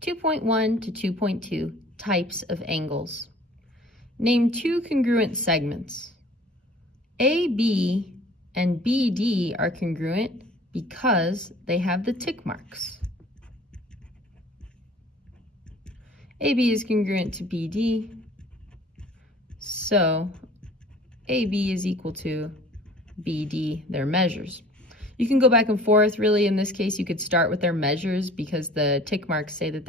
2.1 to 2.2 types of angles. Name two congruent segments. AB and BD are congruent because they have the tick marks. AB is congruent to BD, so AB is equal to BD, their measures. You can go back and forth. Really, in this case, you could start with their measures because the tick marks say that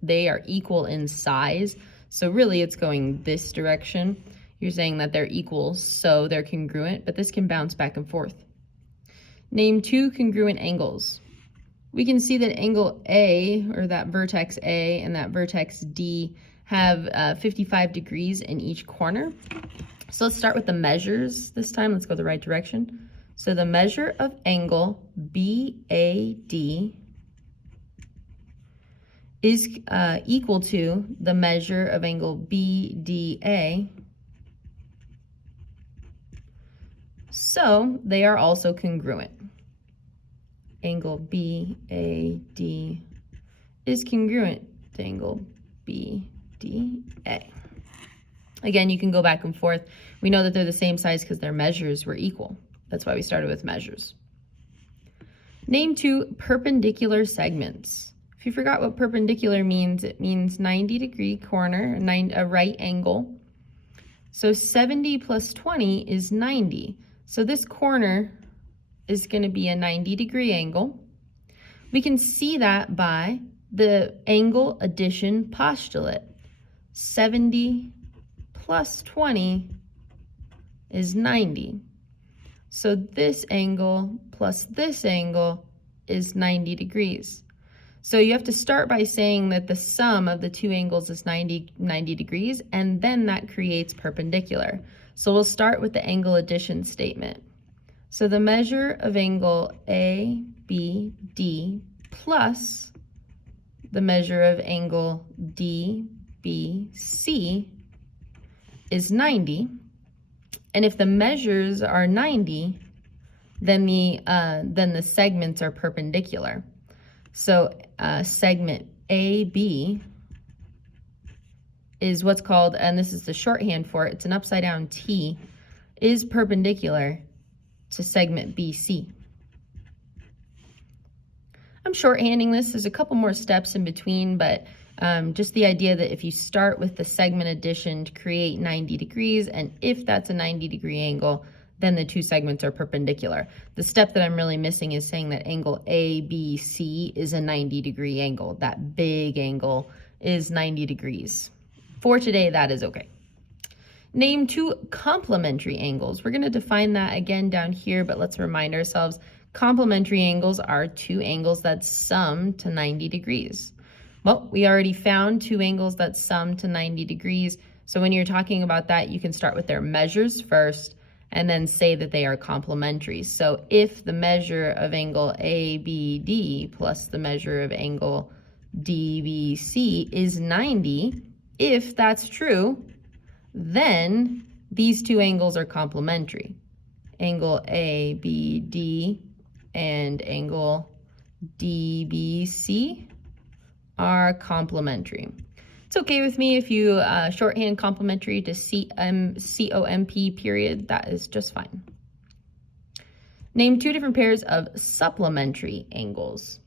they are equal in size. So really, it's going this direction. You're saying that they're equal, so they're congruent, but this can bounce back and forth. Name two congruent angles. We can see that angle A, or that vertex A, and that vertex D have 55 degrees in each corner. So let's start with the measures this time. Let's go the right direction. So the measure of angle BAD is equal to the measure of angle BDA. So they are also congruent. Angle BAD is congruent to angle BDA. Again, you can go back and forth. We know that they're the same size because their measures were equal. That's why we started with measures. Name two perpendicular segments. If you forgot what perpendicular means, it means 90-degree corner, a right angle. So 70 plus 20 is 90. So this corner is going to be a 90-degree angle. We can see that by the angle addition postulate. 70 plus 20 is 90. So this angle plus this angle is 90 degrees. So you have to start by saying that the sum of the two angles is 90 degrees, and then that creates perpendicular. So we'll start with the angle addition statement. So the measure of angle ABD plus the measure of angle DBC is 90. And if the measures are 90, then the segments are perpendicular. So segment AB is what's called, and this is the shorthand for it, it's an upside down T, is perpendicular to segment BC. I'm shorthanding this. There's a couple more steps in between, but just the idea that if you start with the segment addition to create 90 degrees, and if that's a 90-degree angle, then the two segments are perpendicular. The step that I'm really missing is saying that angle ABC is a 90-degree angle. That big angle is 90 degrees. For today, that is okay. Name two complementary angles. We're going to define that again down here, but let's remind ourselves complementary angles are two angles that sum to 90 degrees. Well, we already found two angles that sum to 90 degrees. So when you're talking about that, you can start with their measures first and then say that they are complementary. So if the measure of angle ABD plus the measure of angle DBC is 90, if that's true, then these two angles are complementary. Angle ABD and angle DBC are complementary. It's okay with me if you shorthand complementary to COMP period. That is just fine. Name two different pairs of supplementary angles.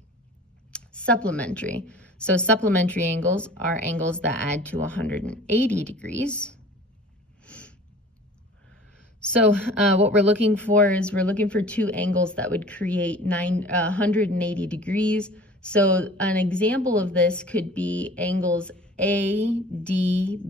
Supplementary. So supplementary angles are angles that add to 180 degrees. So what we're looking for is we're looking for two angles that would create 180 degrees. So an example of this could be angles ADB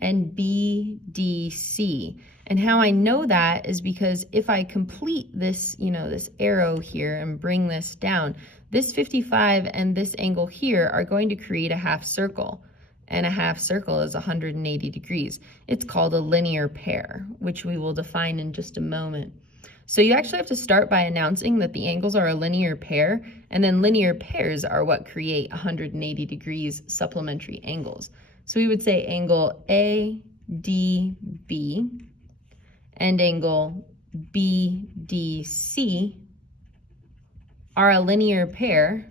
and BDC. And how I know that is because if I complete this, this arrow here and bring this down, this 55 and this angle here are going to create a half circle. And a half circle is 180 degrees. It's called a linear pair, which we will define in just a moment. So you actually have to start by announcing that the angles are a linear pair, and then linear pairs are what create 180 degrees supplementary angles. So we would say angle ADB and angle BDC are a linear pair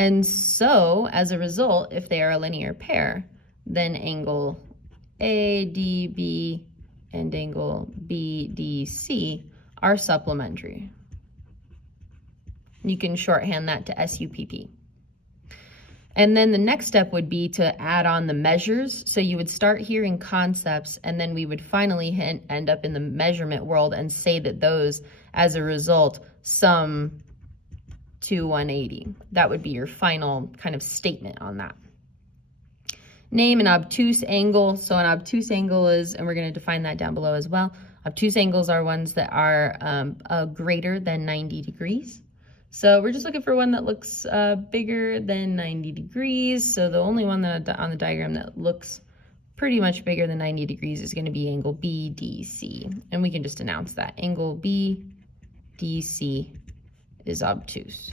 And so, as a result, if they are a linear pair, then angle ADB and angle BDC are supplementary. You can shorthand that to SUPP. And then the next step would be to add on the measures. So you would start here in concepts, and then we would finally end up in the measurement world and say that those, as a result, sum to 180. That would be your final kind of statement on that. Name an obtuse angle. So an obtuse angle is, and we're going to define that down below as well. Obtuse angles are ones that are greater than 90 degrees. So we're just looking for one that looks bigger than 90 degrees. So the only one that on the diagram that looks pretty much bigger than 90 degrees is going to be angle BDC. And we can just announce that. Angle BDC is obtuse.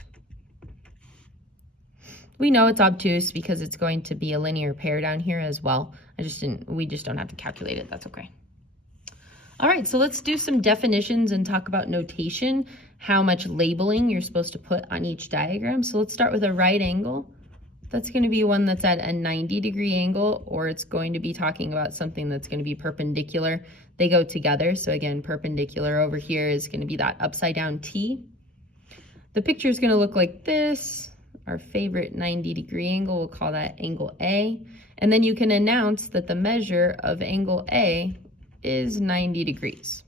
We know it's obtuse because it's going to be a linear pair down here as well. We just don't have to calculate it. That's okay. All right, so let's do some definitions and talk about notation, how much labeling you're supposed to put on each diagram. So let's start with a right angle. That's going to be one that's at a 90-degree angle, or it's going to be talking about something that's going to be perpendicular. They go together. So again, perpendicular over here is going to be that upside down T. The picture is going to look like this. Our favorite 90-degree angle, we'll call that angle A. And then you can announce that the measure of angle A is 90 degrees.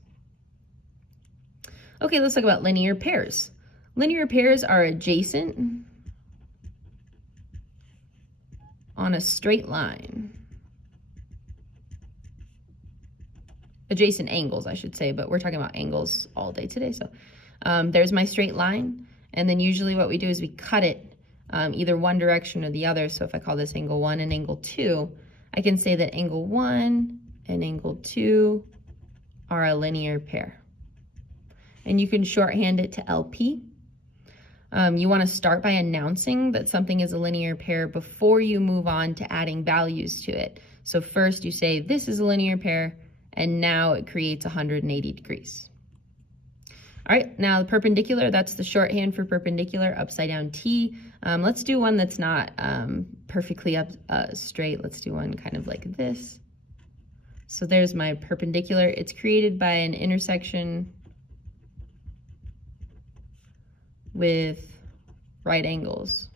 Okay, let's talk about linear pairs. Linear pairs are adjacent on a straight line. Adjacent angles, I should say, but we're talking about angles all day today. So there's my straight line. And then usually what we do is we cut it either one direction or the other. So if I call this angle 1 and angle 2, I can say that angle 1 and angle 2 are a linear pair. And you can shorthand it to LP. You want to start by announcing that something is a linear pair before you move on to adding values to it. So first you say this is a linear pair, and now it creates 180 degrees. All right, now the perpendicular, that's the shorthand for perpendicular, upside down T. Let's do one that's not perfectly up straight. Let's do one kind of like this. So there's my perpendicular. It's created by an intersection with right angles.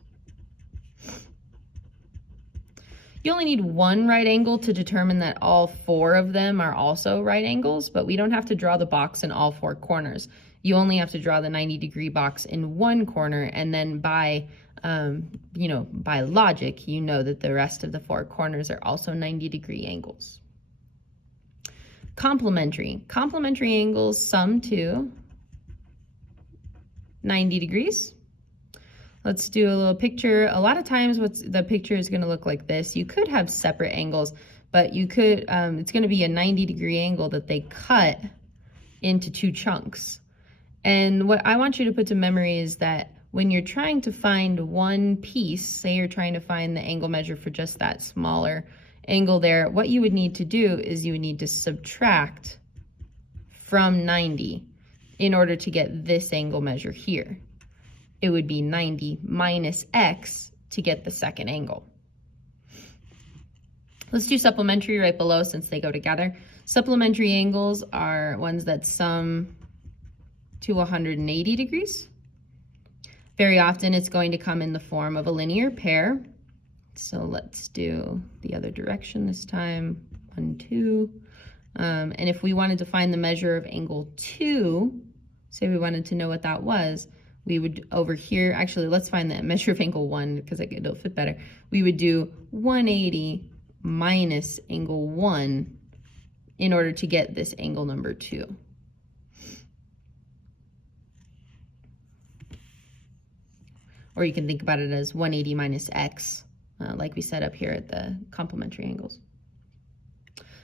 You only need one right angle to determine that all four of them are also right angles, but we don't have to draw the box in all four corners. You only have to draw the 90-degree box in one corner, and then by by logic, you know that the rest of the four corners are also 90-degree angles. Complementary. Complementary angles sum to 90 degrees. Let's do a little picture. A lot of times the picture is going to look like this. You could have separate angles, but you could, it's going to be a 90-degree angle that they cut into two chunks. And what I want you to put to memory is that when you're trying to find one piece, say you're trying to find the angle measure for just that smaller angle there, what you would need to do is you would need to subtract from 90 in order to get this angle measure here. It would be 90 minus x to get the second angle. Let's do supplementary right below since they go together. Supplementary angles are ones that sum to 180 degrees. Very often it's going to come in the form of a linear pair. So let's do the other direction this time, 1, 2. And if we wanted to find the measure of angle 2, say we wanted to know what that was, we would over here, actually let's find the measure of angle 1 because it'll fit better. We would do 180 minus angle 1 in order to get this angle number 2. Or you can think about it as 180 minus x, like we set up here at the complementary angles.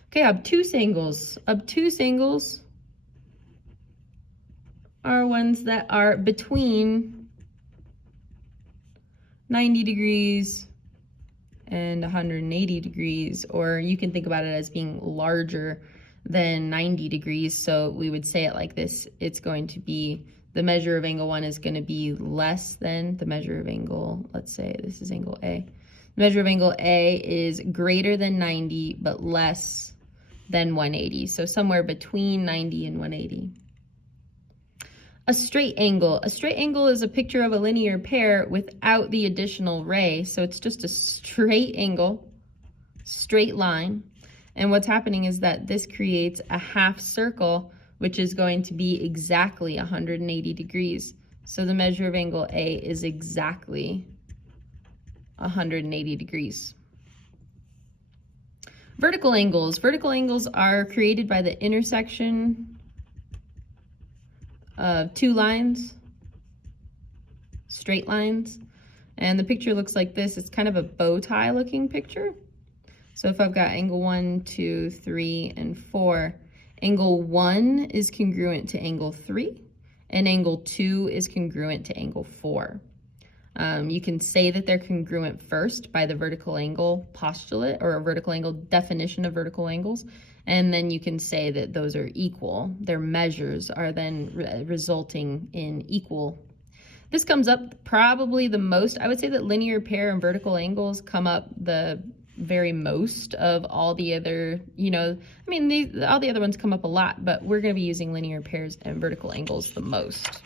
Okay, obtuse angles. Obtuse angles are ones that are between 90 degrees and 180 degrees, or you can think about it as being larger than 90 degrees. So we would say it like this. It's going to be the measure of angle 1 is going to be less than the measure of angle, let's say this is angle A. The measure of angle A is greater than 90, but less than 180. So somewhere between 90 and 180. A straight angle. A straight angle is a picture of a linear pair without the additional ray. So it's just a straight angle, straight line. And what's happening is that this creates a half circle, which is going to be exactly 180 degrees. So the measure of angle A is exactly 180 degrees. Vertical angles. Vertical angles are created by the intersection of two lines, straight lines. And the picture looks like this. It's kind of a bow tie looking picture. So if I've got angle 1, 2, 3, and 4, angle 1 is congruent to angle 3, and angle 2 is congruent to angle 4. You can say that they're congruent first by the vertical angle postulate, or a vertical angle definition of vertical angles, and then you can say that those are equal. Their measures are then resulting in equal. This comes up probably the most. I would say that linear pair and vertical angles come up the very most of all the other, all the other ones come up a lot, but we're going to be using linear pairs and vertical angles the most.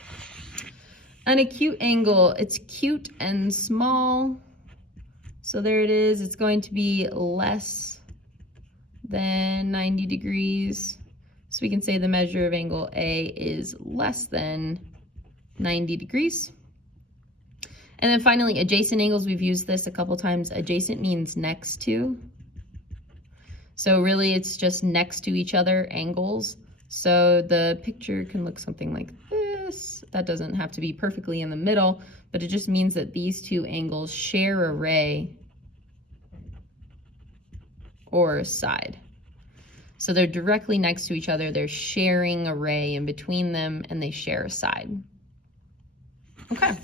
An acute angle, it's acute and small. So there it is. It's going to be less than 90 degrees. So we can say the measure of angle A is less than 90 degrees. And then finally, adjacent angles. We've used this a couple times. Adjacent means next to. So really it's just next to each other angles. So the picture can look something like this. That doesn't have to be perfectly in the middle, but it just means that these two angles share a ray or a side. So they're directly next to each other. They're sharing a ray in between them, and they share a side. Okay.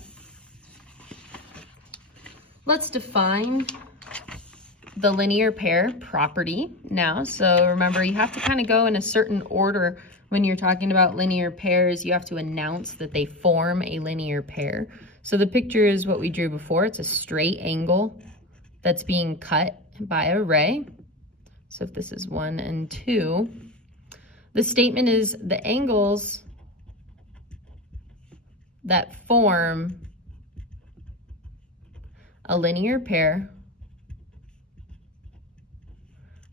Let's define the linear pair property now. So remember, you have to kind of go in a certain order when you're talking about linear pairs. You have to announce that they form a linear pair. So the picture is what we drew before. It's a straight angle that's being cut by a ray. So if this is 1 and 2, the statement is the angles that form a linear pair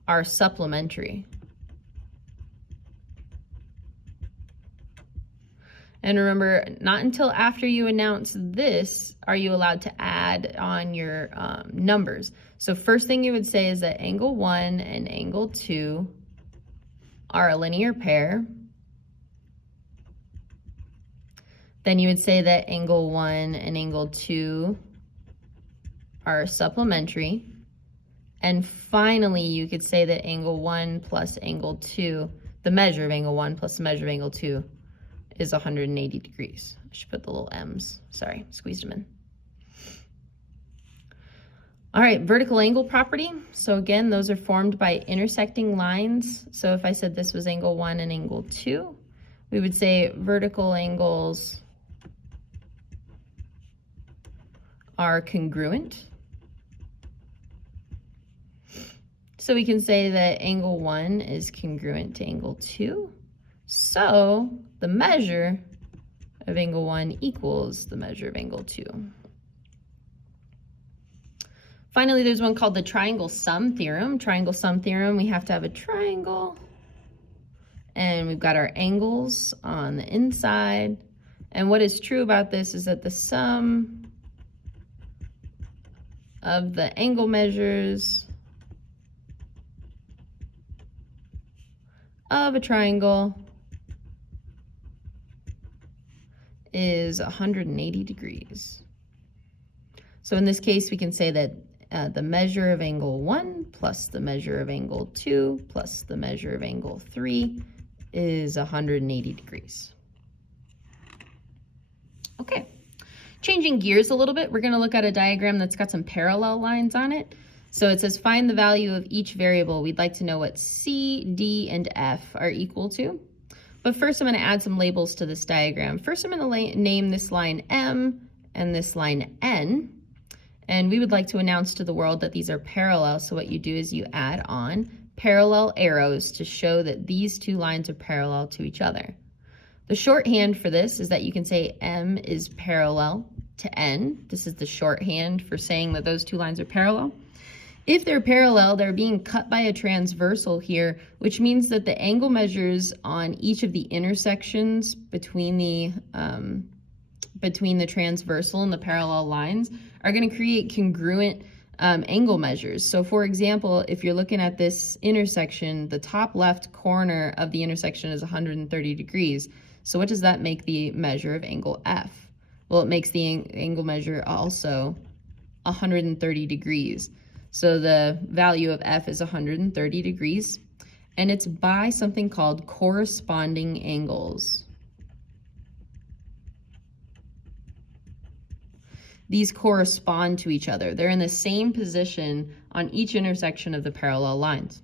are supplementary. And remember, not until after you announce this are you allowed to add on your numbers. So first thing you would say is that angle 1 and angle 2 are a linear pair. Then you would say that angle 1 and angle 2 are supplementary. And finally, you could say that angle 1 plus angle 2, the measure of angle 1 plus the measure of angle 2 is 180 degrees. I should put the little M's. Sorry, squeezed them in. All right, vertical angle property. So again, those are formed by intersecting lines. So if I said this was angle 1 and angle 2, we would say vertical angles are congruent. So we can say that angle 1 is congruent to angle 2. So the measure of angle 1 equals the measure of angle 2. Finally, there's one called the triangle sum theorem. Triangle sum theorem, we have to have a triangle, and we've got our angles on the inside. And what is true about this is that the sum of the angle measures of a triangle is 180 degrees. So in this case, we can say that the measure of angle 1 plus the measure of angle 2 plus the measure of angle 3 is 180 degrees. Okay, changing gears a little bit, we're going to look at a diagram that's got some parallel lines on it. So it says find the value of each variable. We'd like to know what C, D, and F are equal to. But first I'm going to add some labels to this diagram. First I'm going to name this line M and this line N. And we would like to announce to the world that these are parallel. So what you do is you add on parallel arrows to show that these two lines are parallel to each other. The shorthand for this is that you can say M is parallel to N. This is the shorthand for saying that those two lines are parallel. If they're parallel, they're being cut by a transversal here, which means that the angle measures on each of the intersections between the transversal and the parallel lines are going to create congruent angle measures. So for example, if you're looking at this intersection, the top left corner of the intersection is 130 degrees. So what does that make the measure of angle F? Well, it makes the angle measure also 130 degrees. So the value of F is 130 degrees, and it's by something called corresponding angles. These correspond to each other. They're in the same position on each intersection of the parallel lines.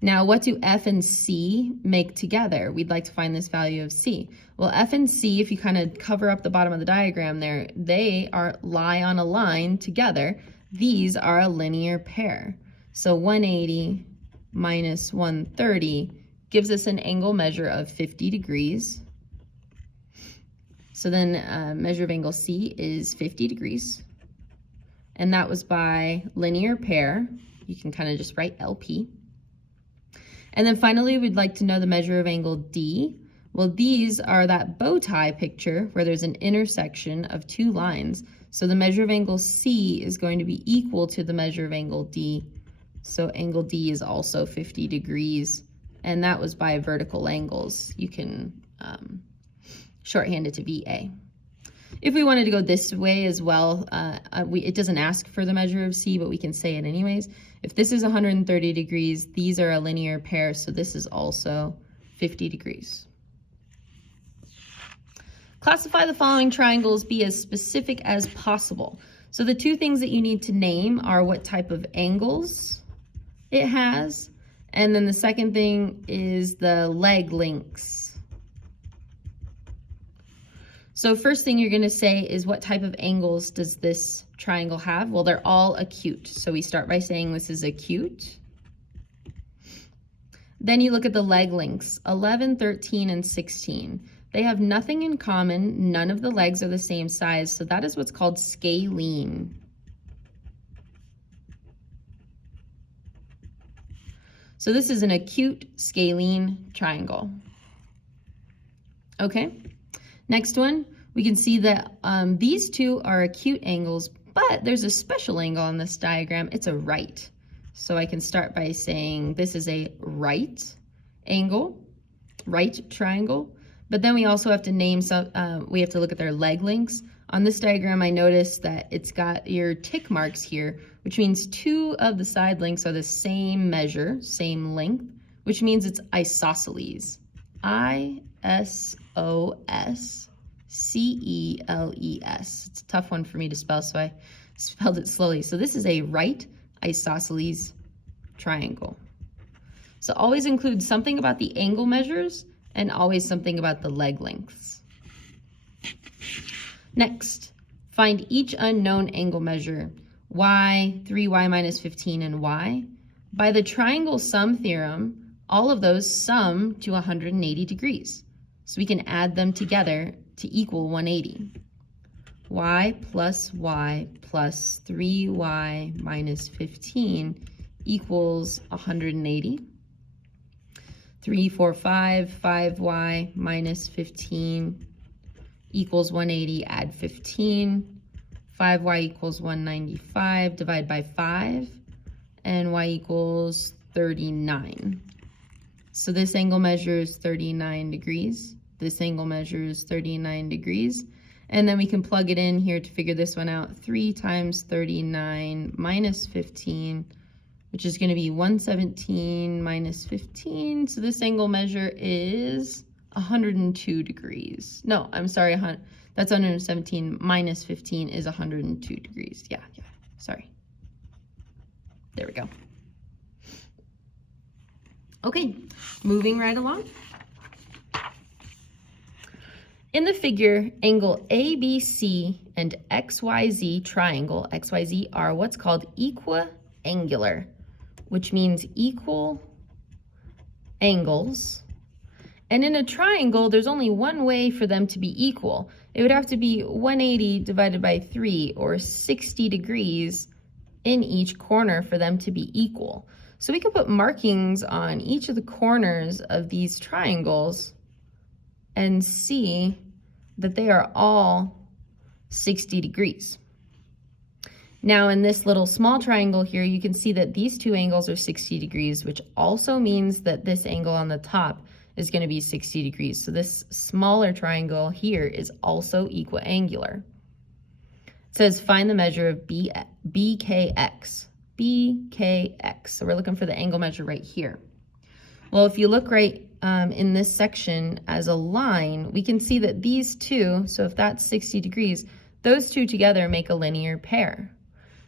Now, what do F and C make together? We'd like to find this value of C. Well, F and C, if you kind of cover up the bottom of the diagram there, they lie on a line together. These are a linear pair. So 180 minus 130 gives us an angle measure of 50 degrees. So then measure of angle C is 50 degrees. And that was by linear pair. You can kind of just write LP. And then finally, we'd like to know the measure of angle D. Well, these are that bow tie picture where there's an intersection of two lines. So the measure of angle C is going to be equal to the measure of angle D. So angle D is also 50 degrees. And that was by vertical angles. You can shorthand it to VA. If we wanted to go this way as well, it doesn't ask for the measure of C, but we can say it anyways. If this is 130 degrees, these are a linear pair, so this is also 50 degrees. Classify the following triangles, be as specific as possible. So the two things that you need to name are what type of angles it has, and then the second thing is the leg lengths. So first thing you're going to say is what type of angles does this triangle have? Well, they're all acute. So we start by saying this is acute. Then you look at the leg lengths, 11, 13, and 16. They have nothing in common. None of the legs are the same size. So that is what's called scalene. So this is an acute scalene triangle. Okay. Next one, we can see that these two are acute angles, but there's a special angle on this diagram. It's a right. So I can start by saying this is a right angle, right triangle. But then we also have to name some, we have to look at their leg lengths. On this diagram, I noticed that it's got your tick marks here, which means two of the side lengths are the same measure, same length, which means it's isosceles. I-S-O-S-C-E-L-E-S. It's a tough one for me to spell, so I spelled it slowly. So this is a right isosceles triangle. So always include something about the angle measures and always something about the leg lengths. Next, find each unknown angle measure, y, 3y minus 15, and y. By the triangle sum theorem, all of those sum to 180 degrees. So we can add them together to equal 180. Y plus 3y minus 15 equals 180. 3, 4, 5, 5y minus 15 equals 180, add 15. 5y equals 195, divide by 5, and y equals 39. So this angle measures 39 degrees. This angle measures 39 degrees. And then we can plug it in here to figure this one out. 3 times 39 minus 15, which is going to be 117 minus 15. So this angle measure is 102 degrees. No, I'm sorry, that's 117 minus 15 is 102 degrees. Yeah, sorry. There we go. Okay, moving right along. In the figure, angle ABC and XYZ triangle, XYZ, are what's called equiangular, which means equal angles. And in a triangle, there's only one way for them to be equal. It would have to be 180 divided by 3, or 60 degrees in each corner for them to be equal. So we can put markings on each of the corners of these triangles and see that they are all 60 degrees. Now in this little small triangle here, you can see that these two angles are 60 degrees, which also means that this angle on the top is going to be 60 degrees. So this smaller triangle here is also equiangular. It says find the measure of BKX. BKX. So we're looking for the angle measure right here. Well, if you look right in this section as a line, we can see that these two, so if that's 60 degrees, those two together make a linear pair.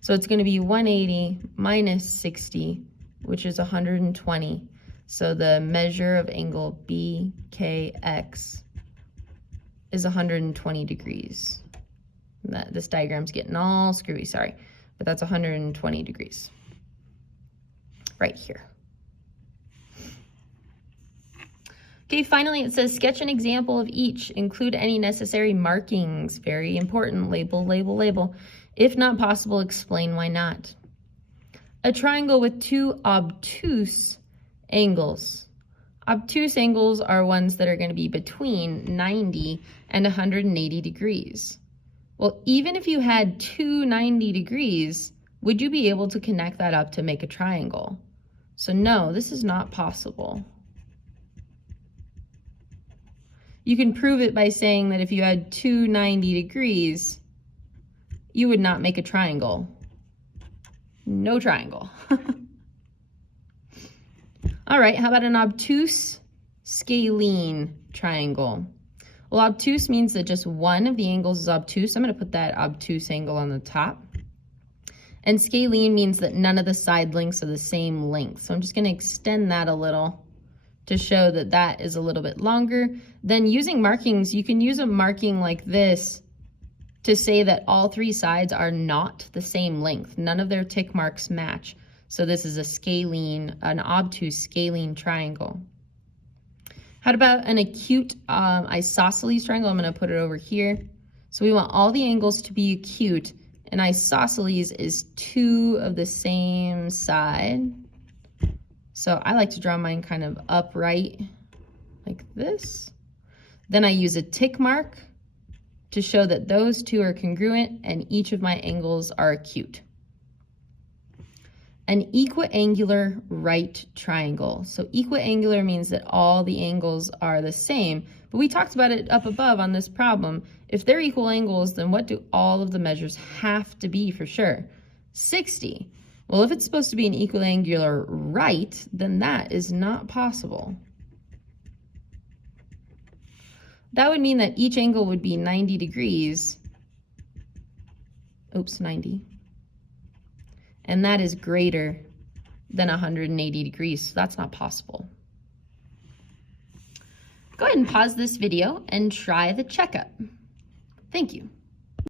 So it's going to be 180 minus 60, which is 120. So the measure of angle BKX is 120 degrees. This diagram's getting all screwy, sorry, but that's 120 degrees right here. Okay, finally it says sketch an example of each. Include any necessary markings. Very important. Label, label, label. If not possible, explain why not. A triangle with two obtuse angles. Obtuse angles are ones that are going to be between 90 and 180 degrees. Well, even if you had two 90 degrees, would you be able to connect that up to make a triangle? So no, this is not possible. You can prove it by saying that if you had two 90 degrees, you would not make a triangle. No triangle. All right, how about an obtuse scalene triangle? Well, obtuse means that just one of the angles is obtuse. I'm going to put that obtuse angle on the top. And scalene means that none of the side lengths are the same length. So I'm just going to extend that a little to show that that is a little bit longer. Then using markings, you can use a marking like this to say that all three sides are not the same length. None of their tick marks match. So this is a scalene, an obtuse scalene triangle. How about an acute isosceles triangle? I'm going to put it over here. So we want all the angles to be acute, and isosceles is two of the same side. So I like to draw mine kind of upright like this. Then I use a tick mark to show that those two are congruent and each of my angles are acute. An equiangular right triangle. So equiangular means that all the angles are the same, but we talked about it up above on this problem. If they're equal angles, then what do all of the measures have to be for sure? 60. Well, if it's supposed to be an equiangular right, then that is not possible. That would mean that each angle would be 90 degrees. Oops, 90. And that is greater than 180 degrees, so that's not possible. Go ahead and pause this video and try the checkup. Thank you.